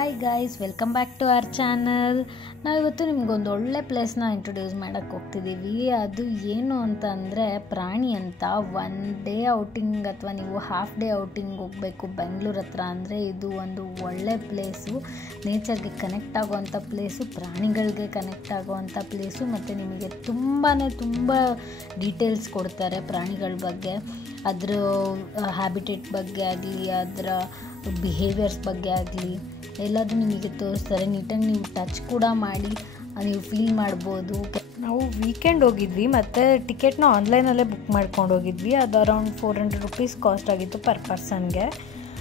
Hi guys, welcome back to our channel. ನಾವಿವತ್ತು ನಿಮ್ಗೊಂದು ಒಳ್ಳೆ ಪ್ಲೇಸ್ನ ಇಂಟ್ರೊಡ್ಯೂಸ್ ಮಾಡೋಕ್ಕೆ ಹೋಗ್ತಿದ್ದೀವಿ. ಅದು ಏನು ಅಂತ ಅಂದರೆ ಪ್ರಾಣಿ ಅಂತ. ಒನ್ ಡೇ ಔಟಿಂಗ್ ಅಥವಾ ನೀವು ಹಾಫ್ ಡೇ ಔಟಿಂಗ್ ಹೋಗಬೇಕು ಬೆಂಗಳೂರು ಹತ್ರ ಅಂದರೆ ಇದು ಒಂದು ಒಳ್ಳೆ ಪ್ಲೇಸು. ನೇಚರ್ಗೆ ಕನೆಕ್ಟ್ ಆಗುವಂಥ ಪ್ಲೇಸು, ಪ್ರಾಣಿಗಳಿಗೆ ಕನೆಕ್ಟ್ ಆಗುವಂಥ ಪ್ಲೇಸು, ಮತ್ತು ನಿಮಗೆ ತುಂಬ ಡೀಟೇಲ್ಸ್ ಕೊಡ್ತಾರೆ ಪ್ರಾಣಿಗಳ ಬಗ್ಗೆ, ಅದರ ಹ್ಯಾಬಿಟೇಟ್ ಬಗ್ಗೆ ಆಗಲಿ, ಅದರ ಬಿಹೇವಿಯರ್ಸ್ ಬಗ್ಗೆ ಆಗಲಿ ಎಲ್ಲದೂ ನಿಮಗೆ ತೋರಿಸ್ತಾರೆ. ನೀಟಾಗಿ ನೀವು ಟಚ್ ಕೂಡ ಮಾಡಿ ನೀವು ಫೀಲ್ ಮಾಡ್ಬೋದು. ನಾವು ವೀಕೆಂಡ್ ಹೋಗಿದ್ವಿ ಮತ್ತು ಟಿಕೆಟ್ನ ಆನ್ಲೈನಲ್ಲೇ ಬುಕ್ ಮಾಡ್ಕೊಂಡು ಹೋಗಿದ್ವಿ. ಅದು ಅರೌಂಡ್ 400 ರೂಪೀಸ್ ಕಾಸ್ಟ್ ಆಗಿತ್ತು ಪರ್ ಪರ್ಸನ್ಗೆ.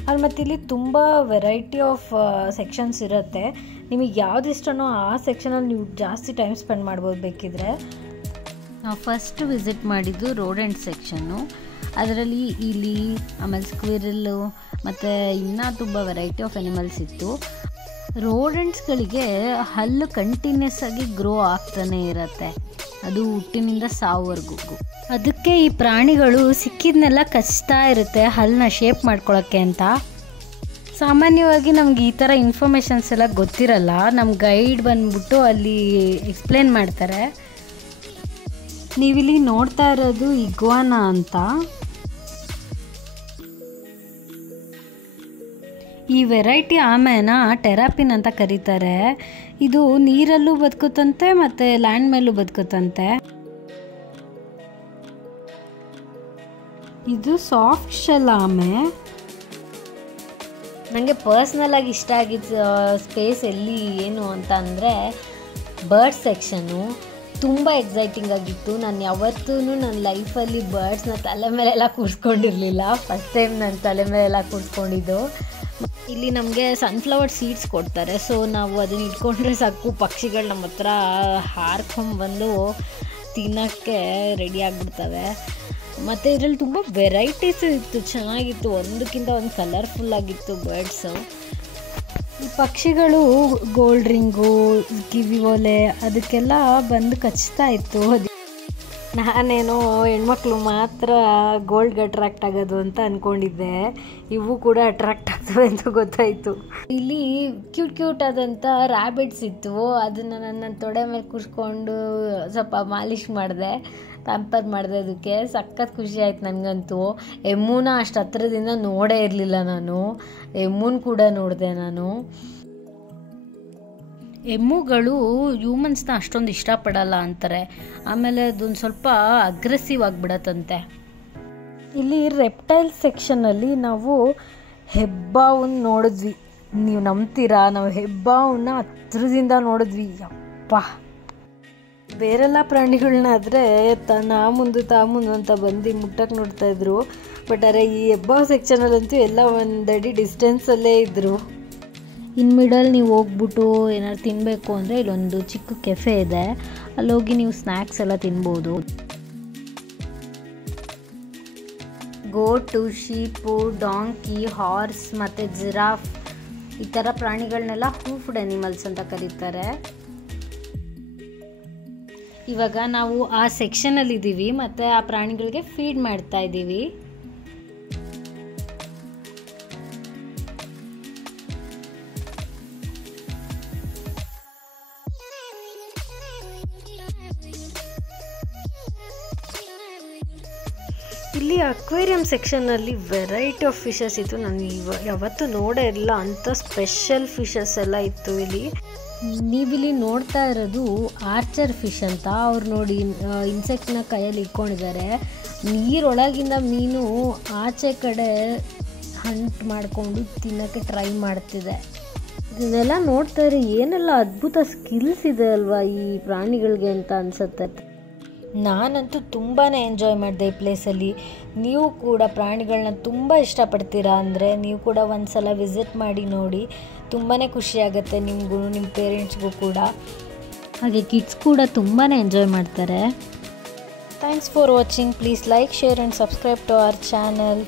ಅಲ್ಲಿ ಮತ್ತು ಇಲ್ಲಿ ತುಂಬ ವೆರೈಟಿ ಆಫ್ ಸೆಕ್ಷನ್ಸ್ ಇರುತ್ತೆ. ನಿಮಗೆ ಯಾವ್ದು ಇಷ್ಟನೋ ಆ ಸೆಕ್ಷನಲ್ಲಿ ನೀವು ಜಾಸ್ತಿ ಟೈಮ್ ಸ್ಪೆಂಡ್ ಮಾಡ್ಬೋದು ಬೇಕಿದ್ರೆ. ನಾವು ಫಸ್ಟ್ ವಿಸಿಟ್ ಮಾಡಿದ್ದು ರೋಡೆಂಟ್ ಸೆಕ್ಷನ್ನು. ಅದರಲ್ಲಿ ಇಲಿ, ಆಮೇಲೆ ಸ್ಕ್ವಿರಲ್ಲು ಮತ್ತು ಇನ್ನೂ ತುಂಬ ವೆರೈಟಿ ಆಫ್ ಅನಿಮಲ್ಸ್ ಇತ್ತು. ರೋಡೆಂಟ್ಸ್ಗಳಿಗೆ ಹಲ್ಲು ಕಂಟಿನ್ಯೂಸ್ ಆಗಿ ಗ್ರೋ ಆಗ್ತಾನೆ ಇರುತ್ತೆ, ಅದು ಹುಟ್ಟಿನಿಂದ ಸಾವುವರೆಗೂ. ಅದಕ್ಕೆ ಈ ಪ್ರಾಣಿಗಳು ಸಿಕ್ಕಿದ್ನೆಲ್ಲ ಕಚ್ತಾ ಇರುತ್ತೆ ಹಲ್ಲನ್ನ ಶೇಪ್ ಮಾಡ್ಕೊಳ್ಳೋಕ್ಕೆ ಅಂತ. ಸಾಮಾನ್ಯವಾಗಿ ನಮ್ಗೆ ಈ ಥರ ಇನ್ಫಾರ್ಮೇಷನ್ಸ್ ಎಲ್ಲ ಗೊತ್ತಿರಲ್ಲ. ನಮ್ಮ ಗೈಡ್ ಬಂದ್ಬಿಟ್ಟು ಅಲ್ಲಿ ಎಕ್ಸ್ಪ್ಲೇನ್ ಮಾಡ್ತಾರೆ. ನೀವಿಲ್ಲಿ ನೋಡ್ತಾ ಇರೋದು ಇಗ್ವಾನಾ ಅಂತ. ಈ ವೆರೈಟಿ ಆಮೆನ ಟೆರಾಪಿನ್ ಅಂತ ಕರೀತಾರೆ. ಇದು ನೀರಲ್ಲೂ ಬದುಕುತ್ತಂತೆ ಮತ್ತು ಲ್ಯಾಂಡ್ ಮೇಲೂ ಬದುಕುತ್ತಂತೆ. ಇದು ಸಾಫ್ಟ್ ಶೆಲ್ ಆಮೆ. ನನಗೆ ಪರ್ಸ್ನಲ್ ಆಗಿ ಇಷ್ಟ ಆಗಿದ್ದ ಸ್ಪೇಸ್ ಎಲ್ಲಿ ಏನು ಅಂತ ಅಂದರೆ ಬರ್ಡ್ ಸೆಕ್ಷನ್ನು. ತುಂಬ ಎಕ್ಸೈಟಿಂಗ್ ಆಗಿತ್ತು. ನಾನು ಯಾವತ್ತೂ ನನ್ನ ಲೈಫಲ್ಲಿ ಬರ್ಡ್ಸ್ನ ತಲೆ ಮೇಲೆಲ್ಲ ಕೂರಿಸ್ಕೊಂಡಿರಲಿಲ್ಲ. ಫಸ್ಟ್ ಟೈಮ್ ನನ್ನ ತಲೆ ಮೇಲೆಲ್ಲ ಕೂರಿಸ್ಕೊಂಡಿದ್ದು. ಇಲ್ಲಿ ನಮಗೆ ಸನ್ಫ್ಲವರ್ ಸೀಡ್ಸ್ ಕೊಡ್ತಾರೆ. ಸೊ ನಾವು ಅದನ್ನ ಇಟ್ಕೊಂಡ್ರೆ ಸಾಕು, ಪಕ್ಷಿಗಳು ನಮ್ಮ ಹತ್ರ ಹಾರ್ಕೊಂಡ್ಬಂದು ತಿನ್ನೋಕ್ಕೆ ರೆಡಿ ಆಗಿಬಿಡ್ತವೆ. ಮತ್ತು ಇದರಲ್ಲಿ ತುಂಬ ವೆರೈಟೀಸು ಇತ್ತು, ಚೆನ್ನಾಗಿತ್ತು. ಒಂದಕ್ಕಿಂತ ಒಂದು ಕಲರ್ಫುಲ್ಲಾಗಿತ್ತು ಬರ್ಡ್ಸು. ಈ ಪಕ್ಷಿಗಳು ಗೋಲ್ಡ್ ರಿಂಗು, ಕಿವಿ ಓಲೆ ಅದಕ್ಕೆಲ್ಲ ಬಂದು ಕಚ್ತಾ ಇತ್ತು. ನಾನೇನೋ ಹೆಣ್ಮಕ್ಳು ಮಾತ್ರ ಗೋಲ್ಡ್ಗೆ ಅಟ್ರಾಕ್ಟ್ ಆಗೋದು ಅಂತ ಅಂದ್ಕೊಂಡಿದ್ದೆ. ಇವು ಕೂಡ ಅಟ್ರಾಕ್ಟ್ ಆಗ್ತವೆ ಅಂತ ಗೊತ್ತಾಯಿತು. ಇಲ್ಲಿ ಕ್ಯೂಟ್ ಆದಂಥ ರ್ಯಾಬಿಟ್ಸ್ ಇತ್ತು. ಅದನ್ನು ನನ್ನ ತೊಡೆ ಮೇಲೆ ಕೂರಿಸ್ಕೊಂಡು ಸ್ವಲ್ಪ ಮಾಲಿಷ್ ಮಾಡಿದೆ, ಪ್ಯಾಂಪರ್ ಮಾಡಿದೆ. ಅದಕ್ಕೆ ಸಖತ್ ಖುಷಿ ಆಯ್ತು ನನಗಂತೂ. ಎಮ್ಮುನ ಅಷ್ಟು ಹತ್ರದಿಂದ ನೋಡೇ ಇರಲಿಲ್ಲ ನಾನು. ಎಮ್ಮುನ ಕೂಡ ನೋಡಿದೆ ನಾನು. ಎಮ್ಮುಗಳು ಹ್ಯೂಮನ್ಸ್ನ ಅಷ್ಟೊಂದು ಇಷ್ಟಪಡಲ್ಲ ಅಂತಾರೆ. ಆಮೇಲೆ ಅದೊಂದು ಸ್ವಲ್ಪ ಅಗ್ರೆಸಿವ್ ಆಗಿಬಿಡತ್ತಂತೆ. ಇಲ್ಲಿ ರೆಪ್ಟೈಲ್ ಸೆಕ್ಷನಲ್ಲಿ ನಾವು ಹೆಬ್ಬಾವನ್ನ ನೋಡಿದ್ವಿ. ನೀವು ನಂಬ್ತೀರಾ, ನಾವು ಹೆಬ್ಬಾವನ್ನ ಹತ್ರದಿಂದ ನೋಡಿದ್ವಿ. ಯಪ್ಪ, ಬೇರೆಲ್ಲ ಪ್ರಾಣಿಗಳನ್ನಾದರೆ ತಾ ಮುಂದು ಅಂತ ಬಂದು ಮುಟ್ಟಕ್ಕೆ ನೋಡ್ತಾಯಿದ್ರು. ಬಟ್ ಅರೆ ಈ ಹೆಬ್ಬಾವ್ ಸೆಕ್ಷನಲ್ಲಂತೂ ಎಲ್ಲ ಒಂದಡಿ ಡಿಸ್ಟೆನ್ಸಲ್ಲೇ ಇದ್ದರು. ಇನ್ ಮಿಡಲ್ ನೀವು ಹೋಗ್ಬಿಟ್ಟು ಏನಾದ್ರು ತಿನ್ನಬೇಕು ಅಂದರೆ ಇಲ್ಲೊಂದು ಚಿಕ್ಕ ಕೆಫೆ ಇದೆ, ಅಲ್ಲೋಗಿ ನೀವು ಸ್ನ್ಯಾಕ್ಸ್ ಎಲ್ಲ ತಿನ್ಬೋದು. ಗೋಟು, ಶೀಪು, ಡಾಂಕಿ, ಹಾರ್ಸ್ ಮತ್ತು ಜಿರಾಫ್ ಈ ಥರ ಪ್ರಾಣಿಗಳನ್ನೆಲ್ಲ ಹೂಫ್ಡ್ ಅನಿಮಲ್ಸ್ ಅಂತ ಕರೀತಾರೆ. ಇವಾಗ ನಾವು ಆ ಸೆಕ್ಷನಲ್ಲಿ ಇದ್ದೀವಿ ಮತ್ತು ಆ ಪ್ರಾಣಿಗಳಿಗೆ ಫೀಡ್ ಮಾಡ್ತಾ ಇದ್ದೀವಿ. ಇಲ್ಲಿ ಅಕ್ವೇರಿಯಂ ಸೆಕ್ಷನ್ನಲ್ಲಿ ವೆರೈಟಿ ಆಫ್ ಫಿಶಸ್ ಇತ್ತು. ನಾನು ಯಾವತ್ತೂ ನೋಡೇ ಇಲ್ಲ, ಅಂಥ ಸ್ಪೆಷಲ್ ಫಿಶಸ್ ಎಲ್ಲ ಇತ್ತು ಇಲ್ಲಿ. ನೀವಿಲ್ಲಿ ನೋಡ್ತಾ ಇರೋದು ಆರ್ಚರ್ ಫಿಶ್ ಅಂತ. ಅವ್ರು ನೋಡಿ ಇನ್ಸೆಕ್ಟ್ನ ಕೈಯಲ್ಲಿ ಇಟ್ಕೊಂಡಿದ್ದಾರೆ. ನೀರೊಳಗಿಂದ ಮೀನು ಆಚೆ ಕಡೆ ಹಂಟ್ ಮಾಡಿಕೊಂಡು ತಿನ್ನೋಕ್ಕೆ ಟ್ರೈ ಮಾಡ್ತಿದೆ. ಇದನ್ನೆಲ್ಲ ನೋಡ್ತಾ ಇದ್ರೆ ಏನೆಲ್ಲ ಅದ್ಭುತ ಸ್ಕಿಲ್ಸ್ ಇದೆ ಅಲ್ವಾ ಈ ಪ್ರಾಣಿಗಳಿಗೆ ಅಂತ ಅನಿಸುತ್ತೆ. ನಾನಂತೂ ತುಂಬಾ ಎಂಜಾಯ್ ಮಾಡಿದೆ ಈ ಪ್ಲೇಸಲ್ಲಿ. ನೀವು ಕೂಡ ಪ್ರಾಣಿಗಳನ್ನ ತುಂಬ ಇಷ್ಟಪಡ್ತೀರಾ ಅಂದರೆ ನೀವು ಕೂಡ ಒಂದು ಸಲ ವಿಸಿಟ್ ಮಾಡಿ ನೋಡಿ. ತುಂಬಾ ಖುಷಿಯಾಗುತ್ತೆ ನಿಮಗೂ, ನಿಮ್ಮ ಪೇರೆಂಟ್ಸ್ಗೂ ಕೂಡ. ಹಾಗೆ ಕಿಡ್ಸ್ ಕೂಡ ತುಂಬಾ ಎಂಜಾಯ್ ಮಾಡ್ತಾರೆ. Thanks for watching. Please like, share and subscribe to our channel.